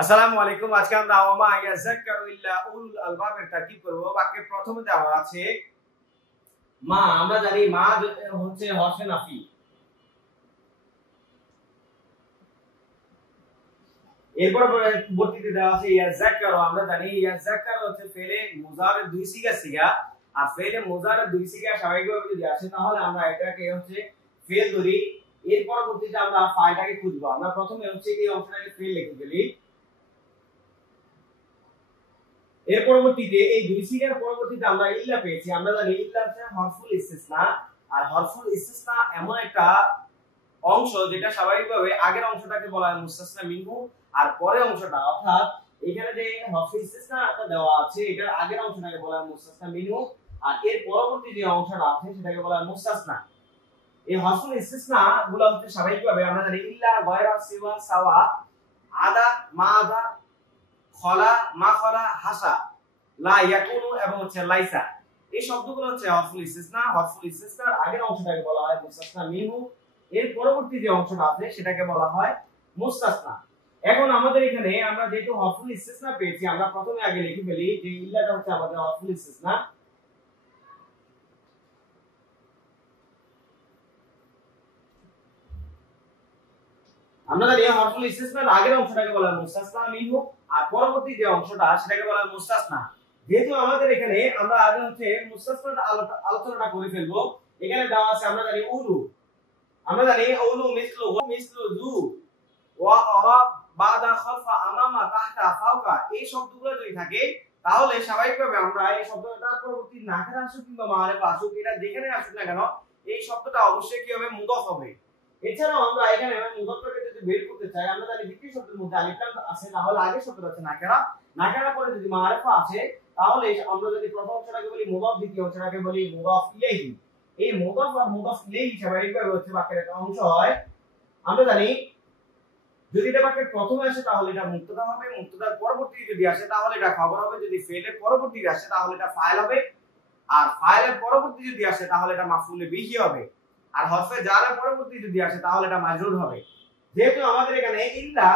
আসসালামু আলাইকুম। আজকে আমরা ওয়ামা ইয়াযাক্কারু ইল্লা উলুল আলবাবের তারকিব করব। বাক্যের প্রথমে দেওয়া আছে মা। আমরা জানি মা হচ্ছে হরফে নাফি। এরপর পরবর্তীতে দেওয়া আছে ইয়াযাক্কারু। আমরা জানি ইয়াযাক্কারু হচ্ছে ফেলে মুজারের দুই সিগা আর ফেলে মুজারের দুই সিগা স্বাভাবিকভাবে যদি আসে তাহলে আমরা এটাকে হচ্ছে ফেল ধরি। এর পরবর্তীতে আমরা ফাইলটাকে খুঁজবো। আমরা প্রথমে হচ্ছে এই অংশটাকে ফেল লিখে ফেলি। এর পরবর্তীতে এই দুই সিগার পরবর্তীতে আমরা ইল্লা পেয়েছি। আমরা জানি ইল্লা হচ্ছে হরফুল ইস্তিসনা। আর হরফুল ইস্তিসনা এমন একটা অংশ যেটা স্বাভাবিকভাবে আগের অংশটাকে বলা হয় মুস্তাসনা মিনহু, আর পরের অংশটা অর্থাৎ এখানে যে হরফুল ইস্তিসনাটা দেওয়া আছে এটার আগের অংশটাকে বলা হয় মুস্তাসনা মিনহু, আর এর পরবর্তী যে অংশটা আছে সেটাকে বলা হয় মুস্তাসনা। এই হরফুল ইস্তিসনা গুলো হচ্ছে স্বাভাবিকভাবে আমরা জানি ইল্লা, গায়রা, সিওয়া, সাওয়া, আদা, মা আদা, খলা, মা খলা, হাসা, লা ইয়াকুনু এবং হচ্ছে লাইসা। এই শব্দগুলো হচ্ছে হরফুল ইস্তিসনা। হরফুল ইস্তিসনার আগের অংশটাকে বলা হয় মুস্তাসনা মিনহু, এর পরবর্তী যে অংশটা আছে সেটাকে বলা হয় মুস্তাসনা। এখন আমাদের এখানে আমরা যেহেতু হরফুল ইস্তিসনা পেয়েছি, আমরা প্রথমে আগে লিখে ফেলি যে ইল্লাটা হচ্ছে আমাদের হরফুল ইস্তিসনা। আমরা জানি হরফুল ইস্তিসনার আগের অংশটাকে বলা হয় মুস্তাসনা মিনহু, আর পরবর্তী যে অংশটা সেটাকে বলা হয় মুস্তাসনা। যেহেতু আমাদের এখানে আমরা আগে হচ্ছে মুস্তাসনার আলোচনাটা করে ফেলবো। এখানে দেওয়া আছে আমরা জানি উলু। আমরা জানি উলু মিসলু জু ওয়া আরাব বাদা খালফা আমামা তাহতা ফাওকা। এই শব্দগুলো যদি থাকে তাহলে স্বাভাবিকভাবে আমরা এই শব্দটার পরবর্তী নাকেরা আসুক কিংবা মারিফা আসুক, এটা যেখানে আসুক না কেন এই শব্দটা অবশ্যই কি হবে? মুদাফ হবে। এছাড়াও আমরা এখানে মুদাফটাকে যদি বের করতে চাই, আমরা জানি দ্বিতীয় শব্দের মধ্যে আলিফ লাম আছে, তাহলে আগের শব্দটা হচ্ছে নাকেরা। নাকেরা পরে যদি মারিফা আছে তাহলে আমরা যদি প্রথম অংশটাকে বলি মুদাফ, দ্বিতীয় অংশটাকে বলি মুদাফ ইলাইহি। এই মুদাফ আর মুদাফ ইলাইহি স্বাভাবিকভাবে হচ্ছে বাক্যের একটা অংশ হয়। আমরা জানি যদি এটা বাক্যের প্রথমে আসে তাহলে এটা মুবতাদা হবে, মুবতাদার পরবর্তী যদি আসে তাহলে এটা খবর হবে, যদি ফেলের পরবর্তীতে আসে তাহলে এটা ফাইল হবে, আর ফাইলের পরবর্তী যদি আসে তাহলে এটা মাফউলে বিহি হবে, আর হরফে জারের পরবর্তী যদি আসে তাহলে এটা মাজরুর হবে। যেহেতু আমাদের এখানে ইল্লা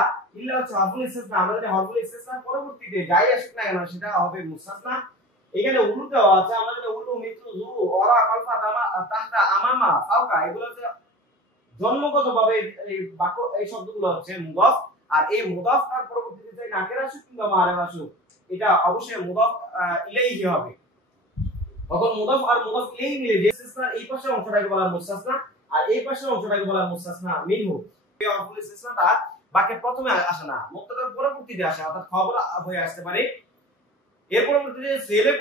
হচ্ছে হরফুল ইস্তিসনা, আমরা যদি হরফুল ইস্তিসনার পরবর্তীতে যাই আসুক না কেন সেটা হবে মুস্তাসনা। এখানে উলু দেওয়া আছে, আমরা যদি উলু মিথলু জু ওরা খালফা তাহতা আমামা ফাওকা, এগুলো হচ্ছে জন্মগতভাবে এই বাক্য এই শব্দগুলো হচ্ছে মুদাফ, আর এই মুদাফ তার পরবর্তীতে যাই নাকেরা আসুক কিংবা মারিফা আসুক এটা অবশ্যই মুদাফ ইলাইহি হবে। তখন মুদাফ আর মুদাফ ইলাইহি মিলে যে ইস্তিসনার এই পাশের অংশটাকে বলা হয় মুস্তাসনা, আর এই পাশের অংশটাকে বলা হয় মুস্তাসনা মিনহু। এই হরফুল ইস্তিসনাটা বাক্যের প্রথমে আসে না, মুবতাদার পরবর্তীতে আসে, অর্থাৎ খবর হয়ে আসতে পারে। এর পরবর্তীতে ফেলে